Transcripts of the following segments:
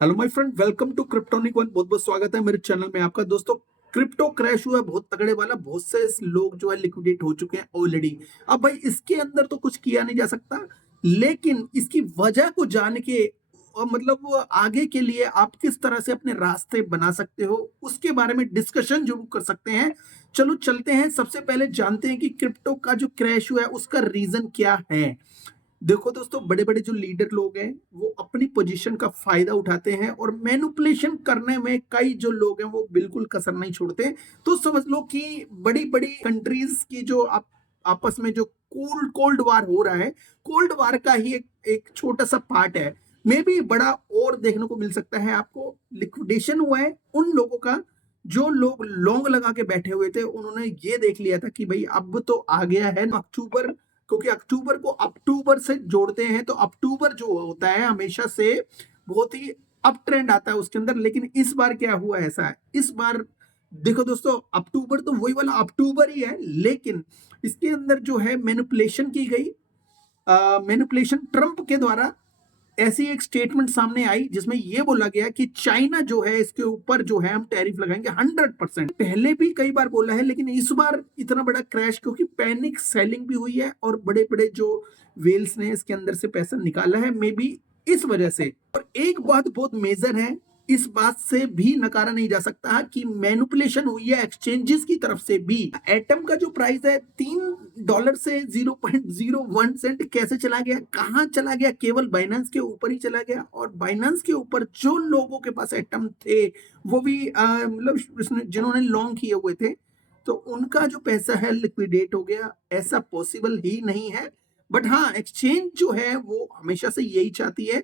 Hello my friend, welcome to Cryptonic one. बहुत बहुत स्वागत है मेरे चैनल में आपका। दोस्तों, क्रिप्टो क्रैश हुआ है बहुत तगड़े वाला। बहुत से लोग जो है लिक्विडेट हो चुके हैं ऑलरेडी। अब भाई इसके अंदर तो कुछ किया नहीं जा सकता, लेकिन इसकी वजह को जान के और मतलब वो आगे के लिए आप किस तरह से अपने रास्ते बना सकते हो उसके बारे में डिस्कशन जरूर कर सकते हैं। चलो चलते हैं, सबसे पहले जानते हैं कि क्रिप्टो का जो क्रैश हुआ है उसका रीजन क्या है। देखो दोस्तों, बड़े बड़े जो लीडर लोग हैं वो अपनी पोजीशन का फायदा उठाते हैं और मैनिपुलेशन करने में कई जो लोग हैं वो बिल्कुल कसर नहीं छोड़ते। तो समझ लो कि बड़ी बड़ी कंट्रीज की जो आपस में जो कोल्ड कोल्ड वार हो रहा है, कोल्ड वार का ही एक छोटा सा पार्ट है। मे भी बड़ा और देखने को मिल सकता है आपको। लिक्विडेशन हुआ है उन लोगों का जो लोग लॉन्ग लगा के बैठे हुए थे। उन्होंने ये देख लिया था कि भाई अब तो आ गया है अक्टूबर, क्योंकि अक्टूबर को अक्टूबर से जोड़ते हैं तो अक्टूबर जो होता है हमेशा से बहुत ही अप ट्रेंड आता है उसके अंदर। लेकिन इस बार क्या हुआ ऐसा है, इस बार देखो दोस्तों, अक्टूबर तो वही वाला अक्टूबर ही है, लेकिन इसके अंदर जो है मैनिपुलेशन की गई। मैनिपुलेशन ट्रंप के द्वारा ऐसी एक स्टेटमेंट सामने आई जिसमें यह बोला गया कि चाइना जो है इसके ऊपर जो है हम टैरिफ लगाएंगे 100%। पहले भी कई बार बोला है, लेकिन इस बार इतना बड़ा क्रैश क्योंकि पैनिक सेलिंग भी हुई है और बड़े बड़े जो वेल्स ने इसके अंदर से पैसा निकाला है, मे बी इस वजह से। और एक बात बहुत मेजर है, इस बात से भी नकारा नहीं जा सकता कि मैनिपुलेशन हुई है एक्सचेंजेस की तरफ से भी। एटम का जो प्राइस है $3 से 0.01 कैसे चला गया, कहां चला गया? केवल बाइनेंस के ऊपर ही चला गया। और बाइनेंस के ऊपर जो लोगों के पास एटम थे वो भी मतलब जिन्होंने लॉन्ग किए हुए थे, तो उनका जो पैसा है लिक्विडेट हो गया। ऐसा पॉसिबल ही नहीं है। बट हाँ, एक्सचेंज जो है वो हमेशा से यही चाहती है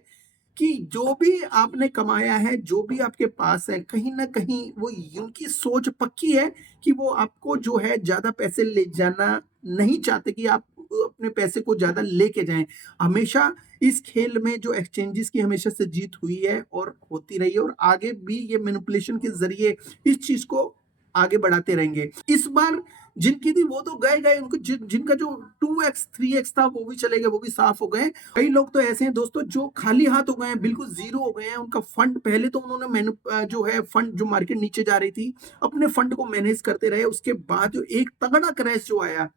कि जो भी आपने कमाया है, जो भी आपके पास है, कहीं ना कहीं वो उनकी सोच पक्की है कि वो आपको जो है ज्यादा पैसे ले जाना नहीं चाहते कि आप अपने पैसे को ज्यादा लेके जाएं। हमेशा इस खेल में जो एक्सचेंजेस की हमेशा से जीत हुई है और होती रही है, और आगे भी ये मैनिपुलेशन के जरिए इस चीज को आगे बढ़ाते रहेंगे। इस बार जिनकी थी वो तो गए गए, उनको जिनका जो 2x 3x था वो भी चले गए, वो भी साफ हो गए। कई लोग तो ऐसे हैं दोस्तों जो खाली हाथ हो गए हैं, बिल्कुल जीरो हो गए हैं। उनका फंड पहले तो उन्होंने जो है फंड, जो मार्केट नीचे जा रही थी, अपने फंड को मैनेज करते रहे। उसके बाद जो एक तगड़ा क्रैश जो आया,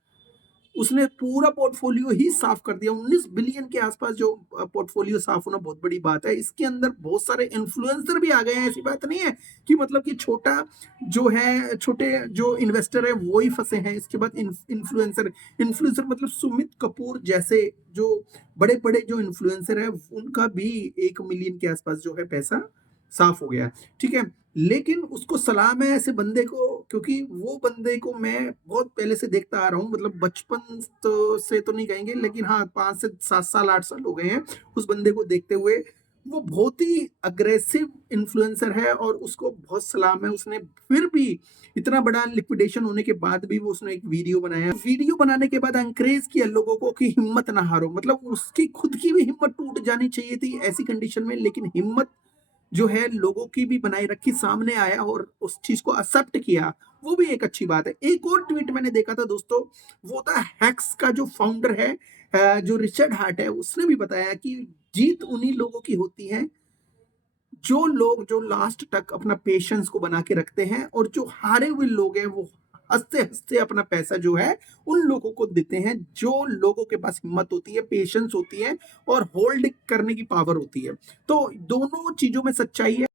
उसने पूरा पोर्टफोलियो ही साफ कर दिया। 19 बिलियन के आसपास जो पोर्टफोलियो साफ होना बहुत बड़ी बात है। इसके अंदर बहुत सारे इन्फ्लुएंसर भी आ गए हैं। ऐसी बात नहीं है कि मतलब कि छोटा जो है, छोटे जो इन्वेस्टर है वो ही फंसे हैं। इसके बाद इन्फ्लुएंसर इन्फ्लुएंसर मतलब सुमित कपूर जैसे जो बड़े बड़े जो इन्फ्लुएंसर है, उनका भी 1 मिलियन के आसपास जो है पैसा साफ हो गया। ठीक है, लेकिन उसको सलाम है ऐसे बंदे को, क्योंकि वो बंदे को मैं बहुत पहले से देखता आ रहा हूँ। मतलब बचपन से तो नहीं कहेंगे, लेकिन हाँ 5 से 7 साल 8 साल हो गए हैं उस बंदे को देखते हुए। वो बहुत ही अग्रेसिव इन्फ्लुएंसर है और उसको बहुत सलाम है। उसने फिर भी इतना बड़ा लिक्विडेशन होने के बाद भी वो उसने एक वीडियो बनाया। वीडियो बनाने के बाद एंकरेज किया लोगों को कि हिम्मत ना हारो। मतलब उसकी खुद की भी हिम्मत टूट जानी चाहिए थी ऐसी कंडीशन में, लेकिन हिम्मत जो है लोगों की भी बनाई रखी, सामने आया और उस चीज को एक्सेप्ट किया। वो भी एक अच्छी बात है। एक और ट्वीट मैंने देखा था दोस्तों, वो था हैक्स का जो फाउंडर है, जो रिचर्ड हार्ट है। उसने भी बताया कि जीत उन्हीं लोगों की होती है जो लोग जो लास्ट तक अपना पेशेंस को बना के रखते हैं, और जो हारे हुए लोग हैं वो हंसते हंसते अपना पैसा जो है उन लोगों को देते हैं जो लोगों के पास हिम्मत होती है, पेशेंस होती है और होल्ड करने की पावर होती है। तो दोनों चीजों में सच्चाई है।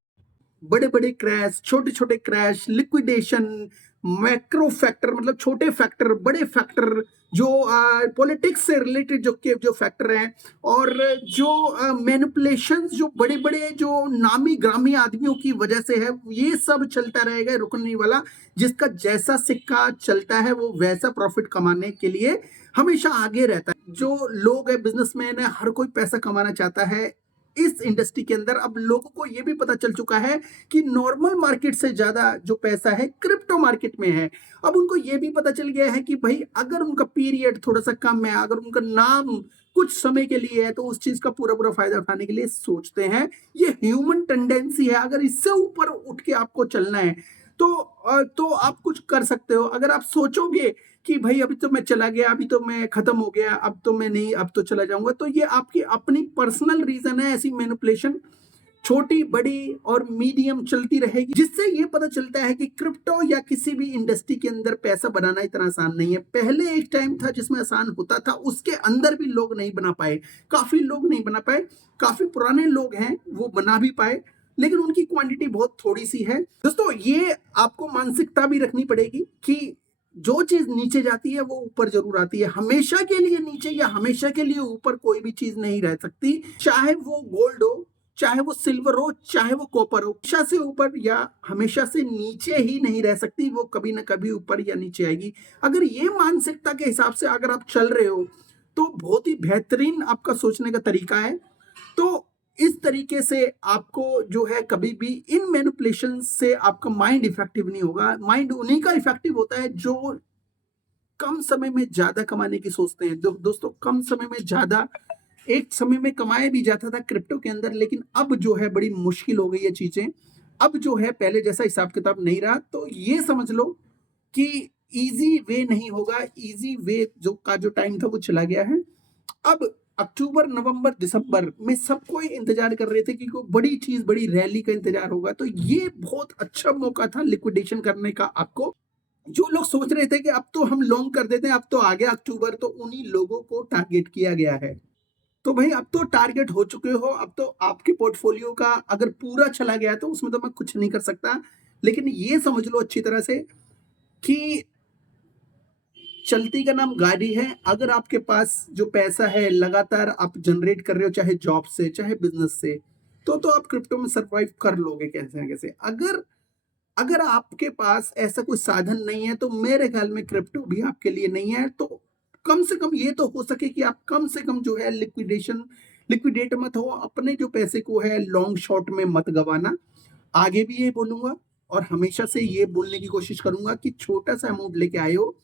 बड़े बड़े क्रैश, छोटे छोटे क्रैश, लिक्विडेशन, मैक्रो फैक्टर मतलब छोटे फैक्टर, बड़े फैक्टर, जो पॉलिटिक्स से रिलेटेड जो फैक्टर हैं, और जो मैनिपुलेशन जो बड़े बड़े जो नामी ग्रामी आदमियों की वजह से है, ये सब चलता रहेगा, रुकने वाला। जिसका जैसा सिक्का चलता है वो वैसा प्रॉफिट कमाने के लिए हमेशा आगे रहता है। जो लोग है, बिजनेसमैन है, हर कोई पैसा कमाना चाहता है इस इंडस्ट्री के अंदर। अब लोगों को यह भी पता चल चुका है कि नॉर्मल मार्केट से ज्यादा जो पैसा है क्रिप्टो मार्केट में है। अब उनको यह भी पता चल गया है कि भाई अगर उनका पीरियड थोड़ा सा कम है, अगर उनका नाम कुछ समय के लिए है, तो उस चीज का पूरा पूरा फायदा उठाने के लिए सोचते हैं। ये ह्यूमन टेंडेंसी है। अगर इससे ऊपर उठ के आपको चलना है तो आप कुछ कर सकते हो। अगर आप सोचोगे कि भाई अभी तो मैं चला गया, अभी तो मैं खत्म हो गया, अब तो मैं नहीं, अब तो चला जाऊंगा, तो ये आपकी अपनी पर्सनल रीजन है ऐसी मैनिपुलेशन छोटी बड़ी और मीडियम चलती रहेगी, जिससे ये पता चलता है कि क्रिप्टो या किसी भी इंडस्ट्री के अंदर पैसा बनाना इतना आसान नहीं है। पहले एक टाइम था जिसमें आसान होता था, उसके अंदर भी लोग नहीं बना पाए, काफी लोग नहीं बना पाए, काफी पुराने लोग हैं वो बना भी पाए, लेकिन उनकी क्वांटिटी बहुत थोड़ी सी है। दोस्तों ये आपको मानसिकता भी रखनी पड़ेगी कि जो चीज नीचे जाती है वो ऊपर जरूर आती है। हमेशा के लिए नीचे या हमेशा के लिए ऊपर कोई भी चीज नहीं रह सकती, चाहे वो गोल्ड हो, चाहे वो सिल्वर हो, चाहे वो कॉपर हो। हमेशा से ऊपर या हमेशा से नीचे ही नहीं रह सकती, वो कभी ना कभी ऊपर या नीचे आएगी। अगर ये मानसिकता के हिसाब से अगर आप चल रहे हो तो बहुत ही बेहतरीन आपका सोचने का तरीका है। तो इस तरीके से आपको जो है कभी भी इन मैनिपुलेशन से आपका माइंड इफेक्टिव नहीं होगा। माइंड उन्हीं का इफेक्टिव होता है जो कम समय में ज्यादा कमाने की सोचते हैं। दोस्तों कम समय में ज्यादा, एक समय में कमाया भी जाता था क्रिप्टो के अंदर, लेकिन अब जो है बड़ी मुश्किल हो गई है चीजें। अब जो है पहले जैसा हिसाब किताब नहीं रहा। तो ये समझ लो कि इजी वे नहीं होगा, इजी वे जो का जो टाइम था वो चला गया है। अब अक्टूबर नवंबर दिसंबर में सब कोई इंतजार कर रहे थे कि कोई बड़ी चीज, बड़ी रैली का इंतजार होगा, तो ये बहुत अच्छा मौका था लिक्विडेशन करने का आपको। जो लोग सोच रहे थे कि अब तो हम लॉन्ग कर देते हैं, अब तो आ गया अक्टूबर, तो उन्हीं लोगों को टारगेट किया गया है। तो भाई अब तो टारगेट हो चुके हो, अब तो आपके पोर्टफोलियो का अगर पूरा चला गया तो उसमें तो मैं कुछ नहीं कर सकता, लेकिन ये समझ लो अच्छी तरह से कि चलती का नाम गाड़ी है। अगर आपके पास जो पैसा है लगातार आप जनरेट कर रहे हो, चाहे जॉब से चाहे बिजनेस से, तो आप क्रिप्टो में सरवाइव कर लोगे कैसे ना कैसे। अगर अगर आपके पास ऐसा कोई साधन नहीं है तो मेरे ख्याल में क्रिप्टो भी आपके लिए नहीं है। तो कम से कम ये तो हो सके कि आप कम से कम जो है लिक्विडेट मत हो, अपने जो पैसे को है लॉन्ग शॉर्ट में मत गवाना। आगे भी ये बोलूंगा और हमेशा से ये बोलने की कोशिश करूंगा कि छोटा सा अमाउंट लेके आए हो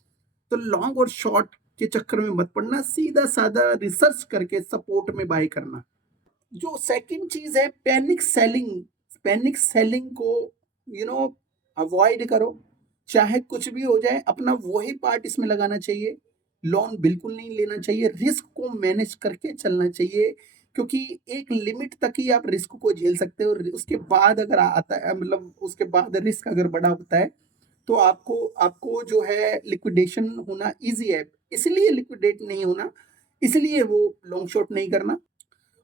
तो लॉन्ग और शॉर्ट के चक्कर में मत पड़ना, सीधा साधा रिसर्च करके सपोर्ट में बाय करना। जो सेकंड चीज है पैनिक सेलिंग, पैनिक सेलिंग को अवॉइड करो। चाहे कुछ भी हो जाए अपना वही पार्ट इसमें लगाना चाहिए। लोन बिल्कुल नहीं लेना चाहिए, रिस्क को मैनेज करके चलना चाहिए, क्योंकि एक लिमिट तक ही आप रिस्क को झेल सकते हो। उसके बाद अगर आता है, मतलब उसके बाद रिस्क अगर बड़ा होता है तो आपको आपको जो है लिक्विडेशन होना इजी है, इसलिए लिक्विडेट नहीं होना, इसलिए वो लॉन्ग शॉर्ट नहीं करना।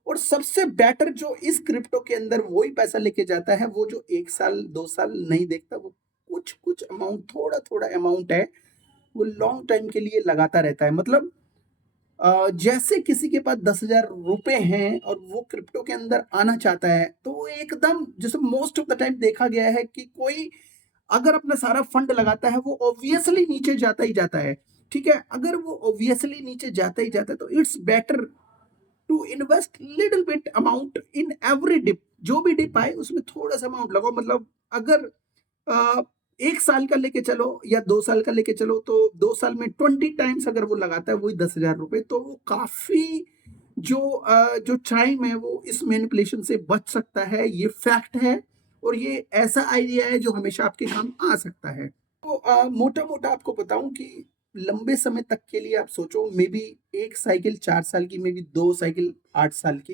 और सबसे बेटर जो इस क्रिप्टो के अंदर वही पैसा लेके जाता है वो जो 1 साल 2 साल नहीं देखता, वो कुछ कुछ अमाउंट, थोड़ा थोड़ा अमाउंट है, वो लॉन्ग टाइम के लिए लगाता रहता है। मतलब जैसे किसी के पास 10,000 रुपए हैं और वो क्रिप्टो के अंदर आना चाहता है, तो वो एकदम, जैसे मोस्ट ऑफ द टाइम देखा गया है कि कोई अगर अपना सारा फंड लगाता है वो ऑब्वियसली नीचे जाता ही जाता है। ठीक है, अगर वो ऑब्वियसली नीचे जाता ही जाता है तो it's better to invest little bit amount in every dip. जो भी डिप आए उसमें थोड़ा सा अमाउंट लगाओ। मतलब अगर अ, 1 साल का लेके चलो या 2 साल का लेके चलो, तो 2 साल में 20 टाइम्स अगर वो लगाता है वही 10,000 रुपए, तो वो काफी जो टाइम है वो इस मैनिपुलेशन से बच सकता है। ये फैक्ट है और ये ऐसा आइडिया है जो हमेशा आपके काम आ सकता है। तो मोटा मोटा आपको बताऊं कि लंबे समय तक के लिए आप सोचो, मे बी 1 साइकिल 4 साल की, मे बी 2 साइकिल 8 साल की,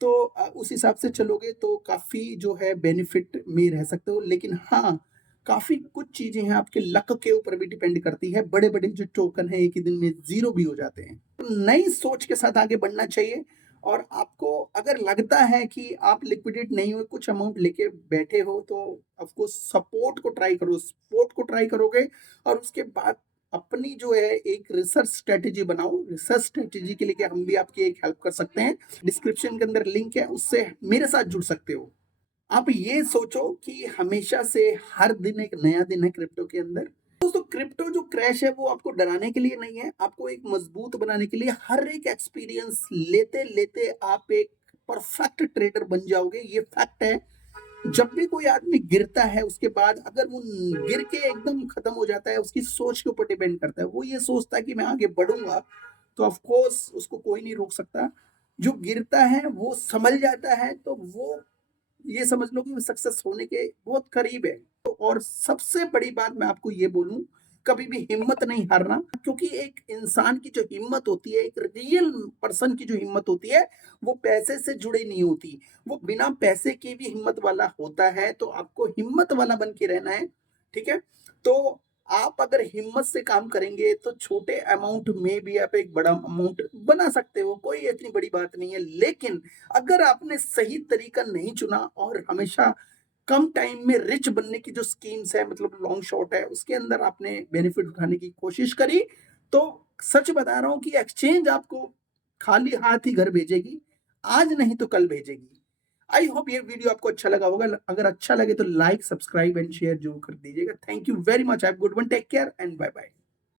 तो उस हिसाब से चलोगे तो काफी जो है बेनिफिट में रह सकते हो। लेकिन हाँ, काफी कुछ चीजें हैं, आपके लक के ऊपर भी डिपेंड करती है। बड़े बड़े जो टोकन है एक ही दिन में जीरो भी हो जाते हैं। तो नई सोच के साथ आगे बढ़ना चाहिए। और आपको अगर लगता है कि आप लिक्विडेट नहीं हुए, कुछ अमाउंट लेके बैठे हो, तो आपको सपोर्ट को ट्राई करो। सपोर्ट को ट्राई करोगे और उसके बाद अपनी जो है एक रिसर्च स्ट्रेटेजी बनाओ। रिसर्च स्ट्रेटेजी के लिए हम भी आपकी एक हेल्प कर सकते हैं। डिस्क्रिप्शन के अंदर लिंक है, उससे मेरे साथ जुड़ सकते हो। आप ये सोचो कि हमेशा से हर दिन एक नया दिन है क्रिप्टो के अंदर। दोस्तों क्रिप्टो जो क्रैश है वो आपको डराने के लिए नहीं है, आपको एक मजबूत बनाने के लिए। हर एक एक्सपीरियंस लेते लेते आप एक परफेक्ट ट्रेडर बन जाओगे, ये फैक्ट है। जब भी कोई आदमी गिरता है उसके बाद अगर वो गिर के एकदम खत्म हो जाता है, उसकी सोच के ऊपर डिपेंड करता है। वो ये सोचता है कि मैं आगे बढ़ूंगा, तो ऑफ कोर्स उसको कोई नहीं रोक सकता। जो गिरता है वो संभल जाता है, तो वो ये समझ लो कि सक्सेस होने के बहुत करीब है। तो और सबसे बड़ी बात मैं आपको ये बोलूं कभी भी हिम्मत नहीं हारना, क्योंकि एक इंसान की जो हिम्मत होती है, एक रियल पर्सन की जो हिम्मत होती है, वो पैसे से जुड़ी नहीं होती। वो बिना पैसे के भी हिम्मत वाला होता है, तो आपको हिम्मत वाला बन के रहना है, ठीक है? तो आप अगर हिम्मत से काम करेंगे, तो छोटे अमाउंट में भी आप एक बड़ा अमाउंट बना सकते हो, कोई इतनी बड़ी बात नहीं है। लेकिन अगर आपने सही तरीका नहीं चुना और हमेशा कम टाइम में रिच बनने की जो स्कीम्स है, मतलब लॉन्ग शॉट है, उसके अंदर आपने बेनिफिट उठाने की कोशिश करी, तो सच बता रहा हूँ कि एक्सचेंज आपको खाली हाथ ही घर भेजेगी, आज नहीं तो कल भेजेगी। आई होप ये वीडियो आपको अच्छा लगा होगा। अगर अच्छा लगे तो लाइक, सब्सक्राइब एंड शेयर जरूर कर दीजिएगा। Thank you very much. Have good one, take care and bye bye.